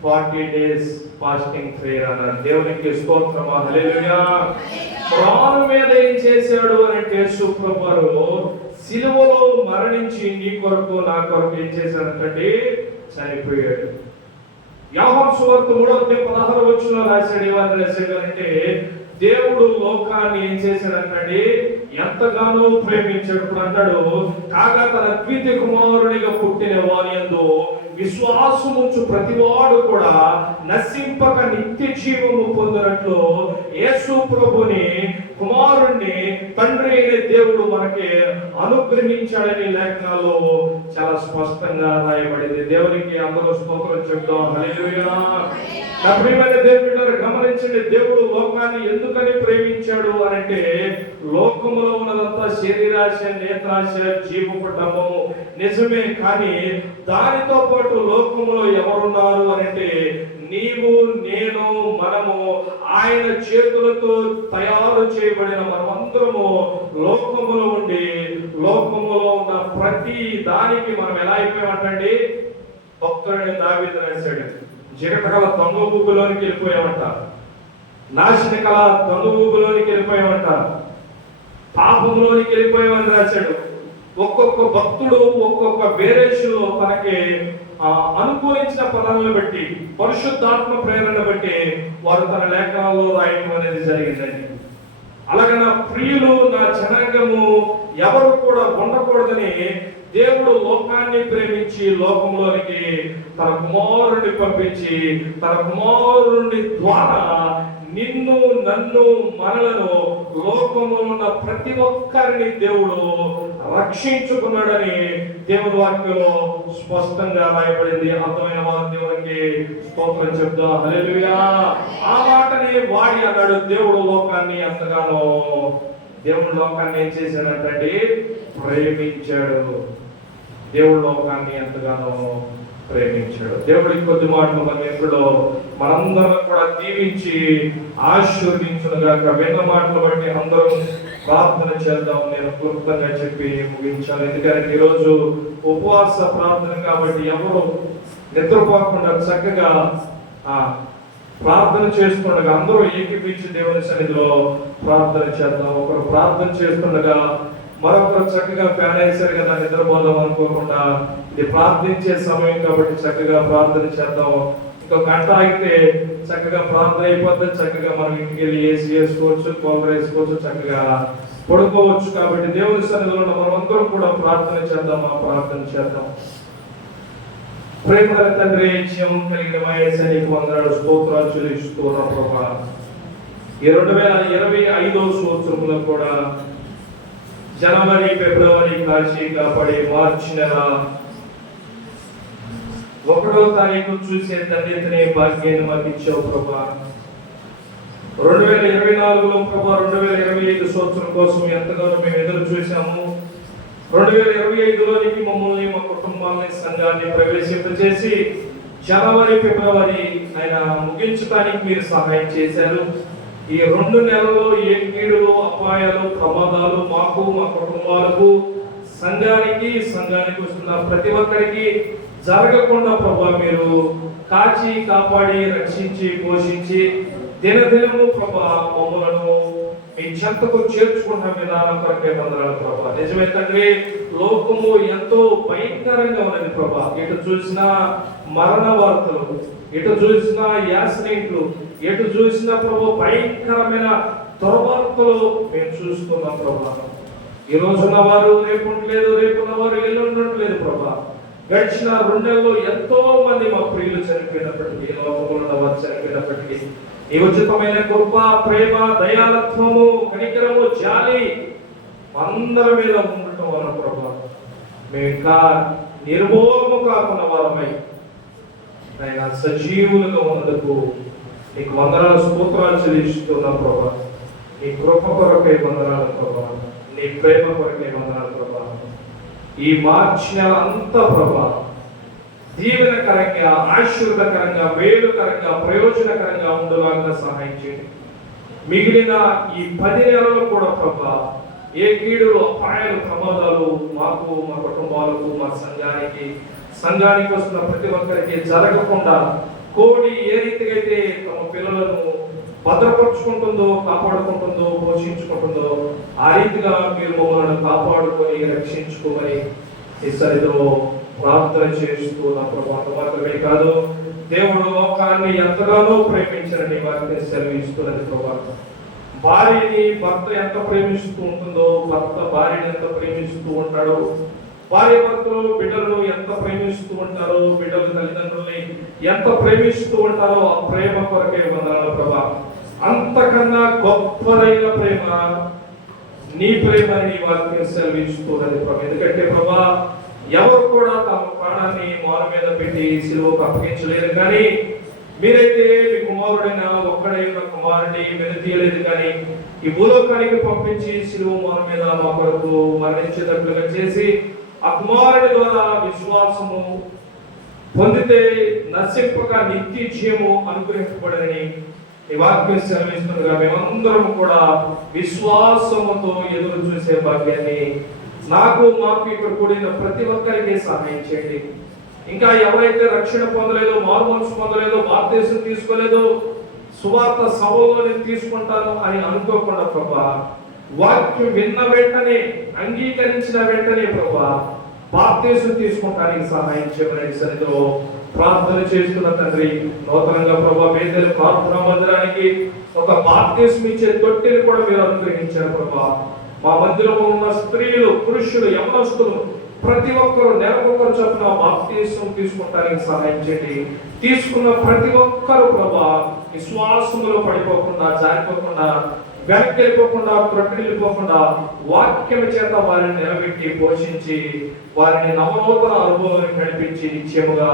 40 డేస్ ఫాస్టింగ్ ప్రేయర్ అన్నారు. దేవునికి స్తోత్రం, హల్లెలూయా. ప్రాణం మీద ఏం చేశాడు అంటే యేసు ప్రభువారు సిలువలో మరణించి నీ కొరకు నా కొరకు ఏం చేశాడంటే చనిపోయాడు. యోహాను సువార్త 3వ అధ్యాయం 16వ వచనంలో రాశాడు. ఏమని రాశాడంటే, దేవుడు లోకాన్ని ఏం చేశాడంటే ఎంతగానో ప్రేమించాడు. ఇప్పుడు అంటాడు, కాగా తన ద్వితీయ కుమారునిగా పుట్టిన వాని యందు విశ్వాసముంచు ప్రతివాడు కూడా నశింపక నిత్య జీవము పొందినట్లు యేసు ప్రభుని కుమారుణ్ణి తండ్రి అయిన దేవుడు మనకి అనుగ్రహించాడని లేఖనాల్లో చాలా స్పష్టంగా రాయబడింది. దేవునికి అందరూ స్తోత్రం చెప్తాం, హల్లెలూయా. నా ప్రియమైన దేవుని గమనించండి, దేవుడు లోకాన్ని ఎందుకని ప్రేమించాడు అంటే, లోకములో ఉన్నదంతా శరీరాశ, నేత్రాశ, జీవపటము నిజమే, కానీ దానితో పాటు లోకములో ఎవరున్నారు అంటే నీవు, నేను, మనము ఆయన చేతులతో తయారు చేయబడిన మనమందరము లోకములో ఉండి లోకములో ఉన్న ప్రతి దానికి మనం ఎలా అయిపోయామంటండి భక్తుడు దావీదు రాశాడు, జిగటగల దొంగ ఊబిలోనికి వెళ్ళిపోయామంట, నాశనకల దొంగ ఊబిలోనికి వెళ్ళిపోయామంట, పాపంలోనికి వెళ్ళిపోయామని రాశాడు. ఒక్కొక్క భక్తుడు ఒక్కొక్క వేరేషులో తనకి అనుకూలించిన పదాలను బట్టి, పరిశుద్ధాత్మ ప్రేరణ బట్టి వారు తన లేఖనాల్లో రాయడం అనేది జరిగిందండి. అలాగే నా ప్రియులు, నా జనాంగము ఎవరు కూడా ఉండకూడదని దేవుడు లోకాన్ని ప్రేమించి లోకంలోనికి తన కుమారుడిని పంపించి, తన కుమారుడి ద్వారా నిన్ను, నన్ను, మనలను, లోకంలో ఉన్న ప్రతి ఒక్కరిని దేవుడు రక్షించుకున్నాడని దేవుని వాక్యంలో స్పష్టంగా రాయబడింది. అర్థమైన వారు దేవునికి స్తోత్రం చెప్తా. హల్లెలూయా. ఆ మాటని వాడి అన్నాడు, దేవుడు లోకాన్ని ఎంతగానో, దేవుడు లోకాన్ని ఏం చేశాడంటే ప్రేమించాడు. దేవుడు లోకాన్ని ఎంతగానో ప్రేమించాడు. దేవుడి కొద్ది మాటలు మన ఎప్పుడో మనందరం కూడా దీవించి ఆశీర్వదించునుగాక. విన్న మాటలు బట్టి అందరం ప్రార్థన చేద్దాం. నేను క్లుప్తంగా చెప్పి ముగించాను, ఎందుకంటే ఈరోజు ఉపవాస ప్రార్థన కాబట్టి ఎవరు నిద్రపోకుండా చక్కగా ప్రార్థన చేస్తుండగా అందరూ ఏకీపించి దేవుని సన్నిధిలో ప్రార్థన చేద్దాం. ఒకరు ప్రార్థన చేస్తుండగా మరొకరు చక్కగా ఫ్యాన్ వేశారు కదా నిద్రపోదాం అనుకోకుండా, ఇది ప్రార్థించే సమయం కాబట్టి చక్కగా ప్రార్థన చేద్దాం. ఇంకో గంట ఆగితే చక్కగా ప్రార్థన అయిపోతే చక్కగా మనం ఇంటికి వెళ్ళి ఏసీ వేసుకోవచ్చు, కూలర్ వేసుకోవచ్చు, చక్కగా పడుకోవచ్చు. కాబట్టి దేవుని సన్నిధిలో మనం అందరం కూడా ప్రార్థన చేద్దాం. ప్రార్థన చేద్దాం. ప్రేమ తండ్రి, జీవం కలిగిన మా యేసయ్యకు వందనాలు, స్తోత్రాలు చెల్లిస్తున్నాం ప్రభా. ఈ 2025 సంవత్సరంలో కూడా జనవరి, ఫిబ్రవరి కాచి కాపాడి మార్చి నెల 1వ తారీఖు చూసే ధన్యతని భాగ్యాన్ని మాకు ఇచ్చావు ప్రభా. 2024లో ప్రభా 2025 సంవత్సరం కోసం ఎంతగానో మేము ఎదురు చూసాము. 2025లోనికి మమ్మల్ని, మా కుటుంబాన్ని, సంఘాన్ని ప్రవేశింపజేసి జనవరి, ఫిబ్రవరి ఆయన ముగించడానికి మీరు సహాయం చేశారు. ఈ 2 నెలల్లో ఏ కీడులు, అపాయాలు, ప్రమాదాలు మాకు, మా కుటుంబాలకు, సంఘానికి వస్తున్న ప్రతి ఒక్కరికి జరగకుండా ప్రభా మీరు కాచి కాపాడి రక్షించి పోషించి దినదినము ప్రభా మమ్మలను మీ చెంతకు చేర్చుకున్న విధానం కొరకే వందనాలు ప్రభా. నిజమే తండ్రి, లోకము ఎంతో భయంకరంగా ఉన్నది ప్రభా. ఎటు చూసినా మరణ వార్తలు, ఎటు చూసినా యాక్సిడెంట్లు, ఎటు చూసినా ప్రభా భయంకరమైన దుర్వార్తలు మేము చూస్తున్నాం ప్రభా. ఈ రోజున్న వారు రేపు ఉండలేదు, రేపున్న వారు ఎల్లుండి ఉండలేదు ప్రభా. గడిచిన 2 నెలల్లో ఎంతో మంది మా ప్రియులు చనిపోయినప్పటికీ, లోకంలో ఉన్న వారు చనిపోయినప్పటికీ ఈ ఉచితమైన కృప, ప్రేమ, దయాలత్వము, కనికరము, జాలి అందరి మీద ఉండటం వల్ల ప్రభా మేము ఇంకా నిర్మూలము కాకున్న వారమై ఆయన సజీవులుగా ఉన్నందుకు నీకు వందనాలు, స్తోత్రాలు చెల్లిస్తున్నాం ప్రభా. నీ కృప కొరకై వందనాలు ప్రభా, నీ ప్రేమ కొరకై వందనాలు ప్రభా. ఈ మార్చి నెల అంతా ప్రభా దీవెనకరంగా, ఆశీర్వదకరంగా, మేలుకరంగా, ప్రయోజనకరంగా ఉండేలాగా సహాయం చేయండి. మిగిలిన ఈ 10 నెలలు కూడా ప్రభా ఏ కీడులు, అపాయాలు, ప్రమాదాలు మాకు, మా కుటుంబాలకు, మా సంఘానికి వస్తున్న ప్రతి ఒక్కరికి జరగకుండా కోడి ఏ రీతిగా అయితే తమ పిల్లలను భద్రపరుచుకుంటుందో, కాపాడుకుంటుందో, పోషించుకుంటుందో ఆ రీతిగా మీరు మమ్మల్ని కాపాడుకొని రక్షించుకోమని ఈ సరిలో ప్రార్థన చేస్తూ అంత మాత్రమే కాదు, దేవుడు లోకాన్ని ఎంతగానో ప్రేమించారని వారిని సెలవిస్తున్నది ప్రభా. భార్యని భర్త ఎంత ప్రేమిస్తూ ఉంటుందో, భర్త భార్యని ఎంత ప్రేమిస్తూ ఉంటాడో, భార్య భర్తలు బిడ్డలను ఎంత ప్రేమిస్తూ ఉంటారో, బిడ్డలు తల్లిదండ్రుల్ని ఎంత ప్రేమిస్తూ ఉంటారో ఆ ప్రేమ కొరకే వందనాలు ప్రభా. అంతకన్నా గొప్పదైన ప్రేమ నీ ప్రేమ నీ వాక్యం సెలవిస్తున్నది ప్రభా. ఎందుకంటే ప్రభా ఎవరు కూడా తమ ప్రాణాన్ని మారు మీద పెట్టి సిలువకు అప్పగించలేదు, కానీ మీరైతే మీ కుమారుడైన ఒక్కడైన కుమారుడిని వెనుతీయలేదు, కానీ ఈ భూలోకానికి పంపించి సిలువ మారు మీద మా కొరకు మరణించేటట్లుగా చేసి ఆ కుమారుడి ద్వారా విశ్వాసము పొందితే నశింపక నిత్య జీవము అనుగ్రహించబడని ఈ వాక్యం సెలవిస్తుండగా మేమందరం కూడా విశ్వాసముతో ఎదురు చూసే భాగ్యాన్ని మాకు ఇక్కడ కూడిన ప్రతి ఒక్కరికి సహాయం చేయండి. ఇంకా ఎవరైతే రక్షణ పొందలేదో, మారుమనసు పొందలేదో, బాప్తీసం తీసుకోలేదో, సువార్త సభలో నేను తీసుకుంటాను అని అనుకోకుండా ప్రభా, వాక్యం విన్న వెంటనే, అంగీకరించిన వెంటనే ప్రభా బాప్తీసం తీసుకుంటానికి సహాయం చేయమని సన్నిధిలో ప్రార్థన చేస్తున్న తండ్రి. నూతనంగా ప్రభా బేదల ప్రార్థనా మందిరానికి ఒక బాప్తీసం ఇచ్చే తొట్టిని కూడా మీరు అనుగ్రహించారు ప్రభా. మా మధ్యలో ఉన్న స్త్రీలు, పురుషులు, యవనస్తులు ప్రతి ఒక్కరు నెలకొకరు చొప్పున బాప్తీసం తీసుకుంటానికి సహాయం చేయండి. తీసుకున్న ప్రతి ఒక్కరు ప్రభా విశ్వాసములో పడిపోకుండా, జారిపోకుండా, వెనక్కి వెళ్ళిపోకుండా, త్రొట్టిల్లిపోకుండా వాక్యం చేత వారిని నిలబెట్టి పోషించి వారిని నవనూతన అనుభవాన్ని నడిపించి నిత్యముగా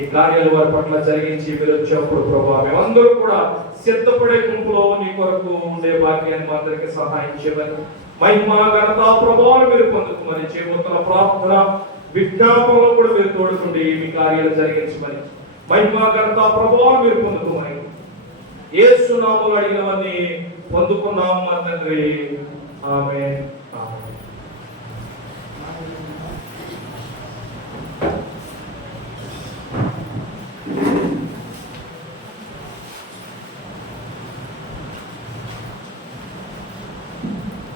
ఈ కార్యాలు వారి పట్ల జరిగించి మీరు వచ్చేప్పుడు ప్రభా మేమందరూ కూడా సిద్ధపడే గుంపులో నీ కొరకు ఉండే భాగ్యాన్ని మా అందరికీ సహాయం చేయమని, మహిమ ఘనత ప్రభావాలు మీరు పొందుకోమని, చేయబోతున్న ప్రార్థన విజ్ఞాపనలో కూడా మీరు తోడుకుండి మీ కార్యాలు జరిగించమని, మహిమ ఘనత ప్రభావాలు మీరు పొందుకోమని యేసు నామములో అడిగినవన్నీ పొందుకున్నాము మా తండ్రి. ఆమేన్.